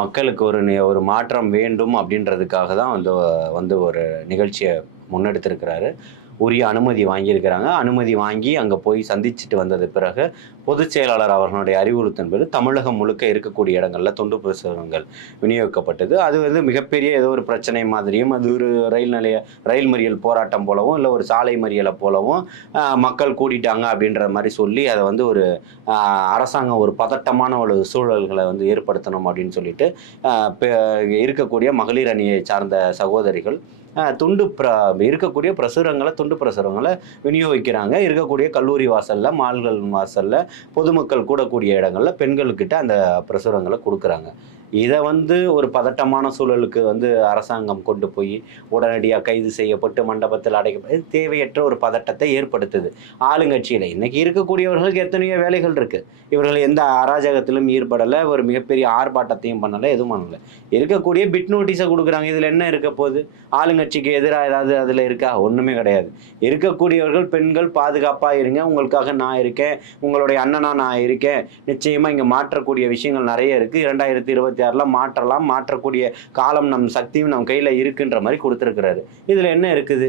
மக்களுக்கு ஒரு மாற்றம் வேண்டும் அப்படின்றதுக்காக தான் வந்து வந்து ஒரு நிகழ்ச்சிய முன்னெடுத்திருக்கிறாரு. உரிய அனுமதி வாங்கியிருக்கிறாங்க. அனுமதி வாங்கி அங்க போய் சந்திச்சுட்டு வந்தது பிறகு, பொதுச் செயலாளர் அவர்களுடைய அறிவுறுத்தின்படி தமிழகம் முழுக்க இருக்கக்கூடிய இடங்கள்ல துண்டு பிரசுரங்கள் விநியோகிக்கப்பட்டது. அது வந்து மிகப்பெரிய ஏதோ ஒரு பிரச்சனை மாதிரியும், அது ஒரு ரயில் மறியல் போராட்டம் போலவும், இல்ல ஒரு சாலை மறியல போலவும் மக்கள் கூடிட்டாங்க அப்படின்ற மாரி சொல்லி, அத வந்து ஒரு அ அரசாங்கம் ஒரு பதட்டமான ஒரு சூழல்கள வந்து ஏற்படுத்தணும் அப்படின்னு சொல்லிட்டு, அ பெ இருக்கக்கூடிய மகளிர் அணியை சார்ந்த சகோதரிகள் அ துண்டு பிர இருக்கக்கூடிய துண்டு பிரசுரங்கள விநியோகிக்கிறாங்க. இருக்கக்கூடிய கல்லூரி வாசல்ல, மால்கள் வாசல்ல, பொதுமக்கள் கூடக்கூடிய இடங்கள்ல பெண்கள்கிட்ட அந்த பிரசுரங்கள குடுக்குறாங்க. இத வந்து ஒரு பதட்டமான சூழலுக்கு வந்து அரசாங்கம் கொண்டு போய் உடனடியா கைது செய்யப்பட்டு மண்டபத்தில் அடைக்கப்பட்டு தேவையற்ற ஒரு பதட்டத்தை ஏற்படுத்துது. ஆளுங்கட்சியில இன்னைக்கு இருக்கக்கூடியவர்களுக்கு எத்தனையோ வேலைகள் இருக்கு. இவர்கள் எந்த அராஜகத்திலும் ஈடுபடல. ஒரு மிகப்பெரிய ஆர்ப்பாட்டத்தையும் பண்ணல, எதுவும் பண்ணல. இருக்கக்கூடிய பிட் நோட்டீஸ குடுக்குறாங்க. இதுல என்ன இருக்க போது? ஆளுங்கட்சிக்கு எதிரா ஏதாவது அதுல இருக்கா? ஒண்ணுமே கிடையாது. இருக்கக்கூடியவர்கள் பெண்கள் பாதுகாப்பா இருங்க. உங்களுக்காக நான் இருக்கேன். உங்களுடைய அண்ணனா நான் இருக்கேன். நிச்சயமா இங்க மாற்றக்கூடிய விஷயங்கள் நெறைய இருக்கு. 2026ல மாற்றலாம். மாற்றக்கூடிய காலம் நம் சக்தியும் நம் கையில இருக்குன்ற மாரி குடுத்திருக்கிறாரு. இதுல என்ன இருக்குது?